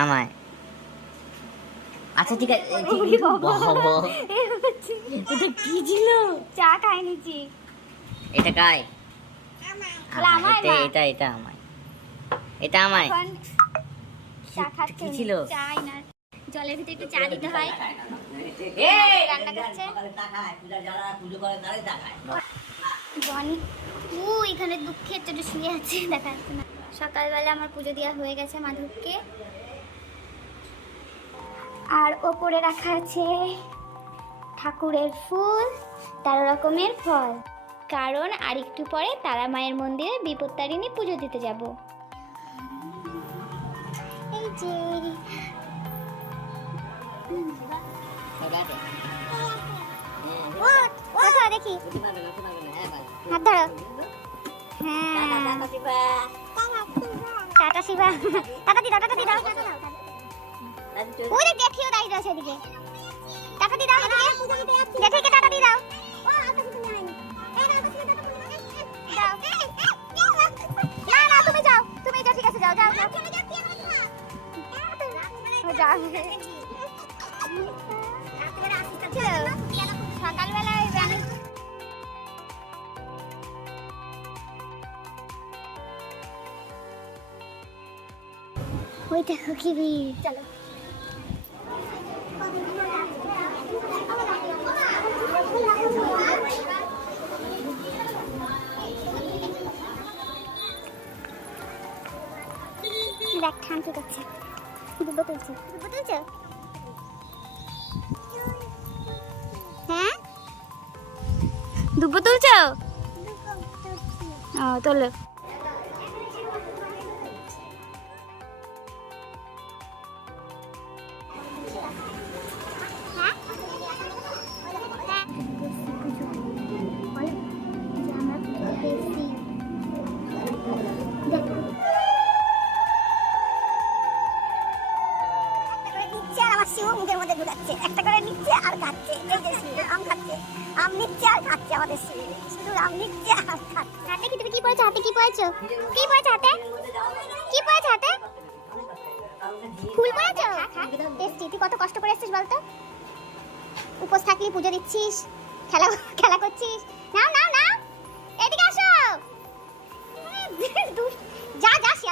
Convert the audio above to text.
আমায়। আচ্ছা ঠিক আছে, এটা কি ছিল? চা খাই নিচ্ছি। এটা কাই? আমায় না। এটা এটা আমায়, এটা আমায়। এখন চা খাচ্ছে কি উনি। ছিল? চাই না, জলের ভিতরে একটু চা দিতে হয়। রান্না করছে জনি। এখানে দুঃখের চোটে শুয়ে আছে, দেখা যাচ্ছে না। সকালবেলা আমার পুজো দেওয়া হয়ে গেছে মাধবকে। আর ওপরে রাখা আছে ঠাকুরের ফুল, 13 রকমের ফল, কারণ আর একটু পরে তারা মায়ের মন্দিরে বিপত্তারিণী পুজো দিতে যাব। এই যে ওঠো দেখি, হাত ধরো। হ্যাঁ, টাটা শিবা। টাটা দি দাও, টাটা দি দাও। ওই দেখিও দাঁড়িয়ে আছে এদিকে। টাটা দি দাও এদিকে, জেঠিকে টাটা দি দাও। দাও। না না, তুমি যাও, তুমি যাও, ঠিক আছে, যাও যাও যাও। যাও। সকালবেলায় ওই দেখো কি ভিড়। চলো দেখ ঠান কি করছে, দুব্বো তুলছে। দুব্বো তুলছো? হ্যাঁ, দুব্বো তুলছো? ও তোলো। মুখের মধ্যে ঢুকাচ্ছে, একটা করে নিচ্ছে আর খাচ্ছে। এই যে শিউলি আম খাচ্ছে, আম নিচ্ছে আর খাচ্ছে। আমাদের শিউলি শুধু আম নিচ্ছে আর খাচ্ছে। হাতে কি, তুমি কি পড়েছো? হাতে কি পড়েছো? কি পড়েছো হাতে? কি পড়েছো হাতে? ফুল পড়েছো? টেস্টি। তুই কত কষ্ট করে এসেছিস বলতো? উপোস থাকলি, পুজো দিচ্ছিস, খেলা খেলা করছিস। নাও নাও নাও, এদিকে আসো। যা যা শিয়াল।